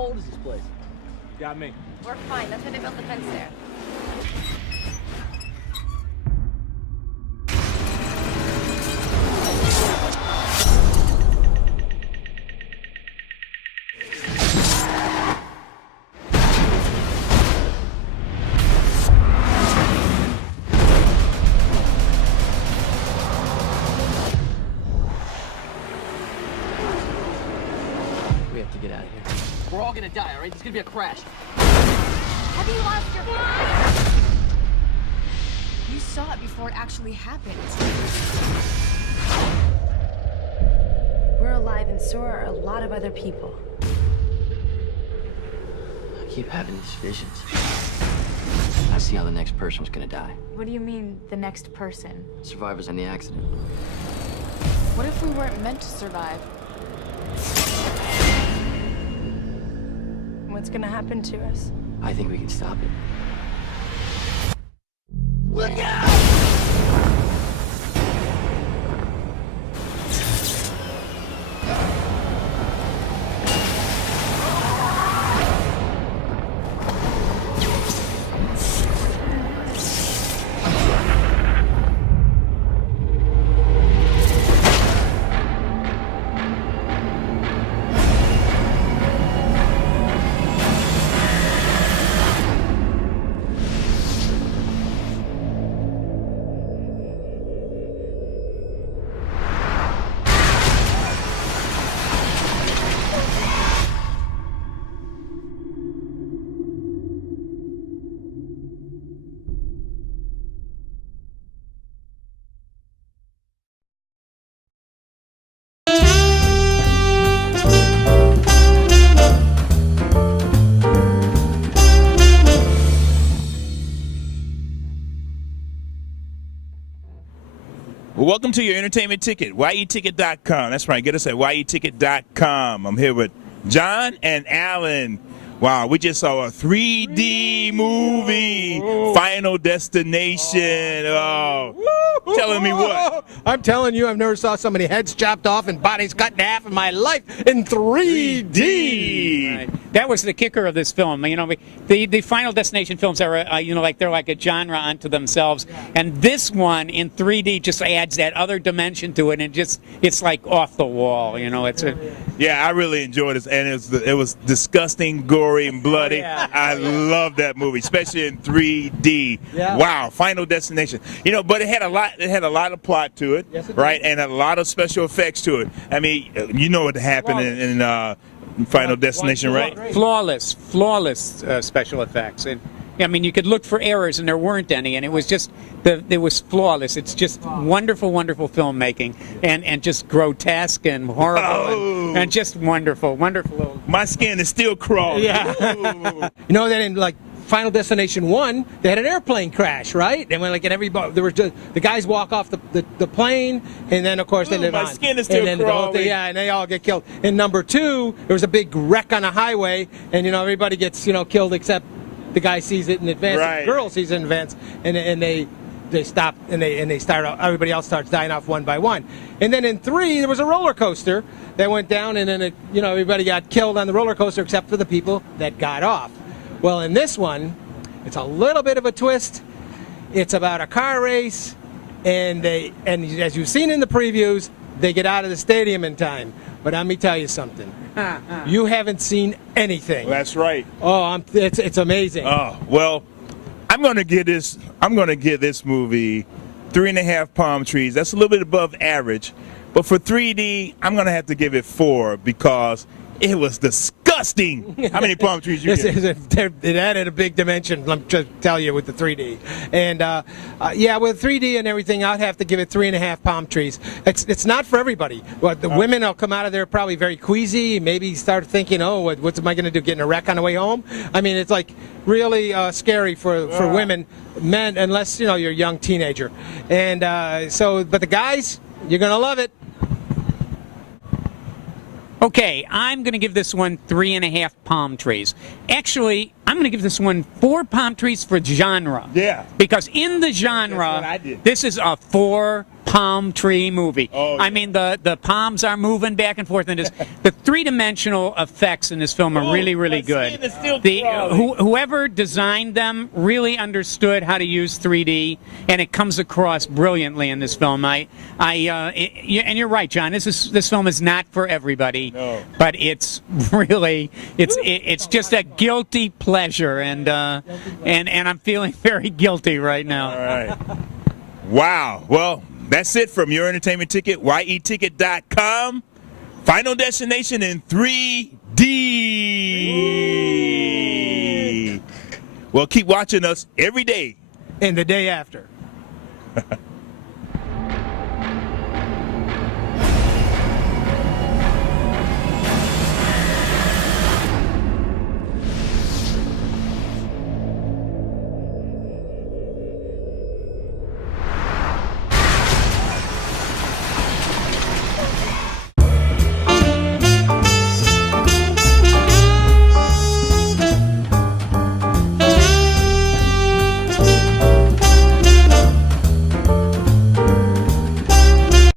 How old is this place? Got me. We're fine. That's why they built the fence there. We have to get out of here. We're all gonna die, all right? There's gonna be a crash. Have you lost your mind? You saw it before it actually happened. We're alive, and so are a lot of other people. I keep having these visions. I see how the next person was gonna die. What do you mean, the next person? Survivors in the accident. What if we weren't meant to survive? What's gonna happen to us? I think we can stop it. Look out! Well, welcome to your entertainment ticket, yeticket.com. That's right, get us at yeticket.com. I'm here with John and Alan. Wow, we just saw a 3D movie, Final Destination. Oh, telling me what? I'm telling you, I've never saw so many heads chopped off and bodies cut in half in my life in 3D. Right. That was the kicker of this film. You know, the Final Destination films are, you know, like they're like a genre unto themselves, and this one in 3D just adds that other dimension to it, and it's like off the wall. You know, Yeah, I really enjoyed it, and it was disgusting, gory, and bloody. Yeah. I love that movie, especially in 3D. Yeah. Wow, Final Destination. You know, but it had a lot. It had a lot of plot to it, Yes, it right, and a lot of special effects to it. I mean, you know what happened in Final Destination, right? flawless special effects. And I mean, you could look for errors, and there weren't any, and it was just it was flawless. It's just wonderful filmmaking, and just grotesque and horrible, and just wonderful. My skin is still crawling. Yeah. You know that in like Final Destination 1, they had an airplane crash, right? And when like everybody, there was just, the guys walk off the plane, and then of course they live my on. skin is still and then the whole crawling. thing, yeah, and they all get killed. In number 2, there was a big wreck on a highway, and you know everybody gets killed except the guy sees it in advance, Right. the girl sees it in advance, and they stop and they start. Everybody else starts dying off one by one. And then in 3, there was a roller coaster that went down, and then everybody got killed on the roller coaster except for the people that got off. Well, in this one, it's a little bit of a twist. It's about a car race, and as you've seen in the previews, they get out of the stadium in time. But let me tell you something. You haven't seen anything. That's right. Oh, it's amazing. Oh, well, I'm gonna give this movie 3.5 palm trees. That's a little bit above average, but for 3D, I'm gonna have to give it 4 because it was disgusting. How many palm trees you get? It added a big dimension, let me just tell you, with the 3D. And yeah, with 3D and everything, I'd have to give it 3.5 palm trees. It's not for everybody. Well, the women will come out of there probably very queasy, maybe start thinking, oh, what am I going to do, get in a wreck on the way home? I mean, it's like really scary for women, men, unless, you're a young teenager. And but the guys, you're going to love it. Okay, I'm going to give this one 3.5 palm trees. Actually, I'm going to give this one 4 palm trees for genre. Yeah. Because in the genre, That's what I did. this is a 4 palm tree movie. Oh, yeah. I mean, the palms are moving back and forth, and the three-dimensional effects in this film are really, really good. It's still crawling. Whoever designed them really understood how to use 3D, and it comes across brilliantly in this film. And you're right, John. This film is not for everybody, No. but it's really it's just a guilty pleasure, and I'm feeling very guilty right now. All right. Wow. Well, that's it from Your Entertainment Ticket, yeticket.com. Final Destination in 3D. Well, keep watching us every day. And the day after.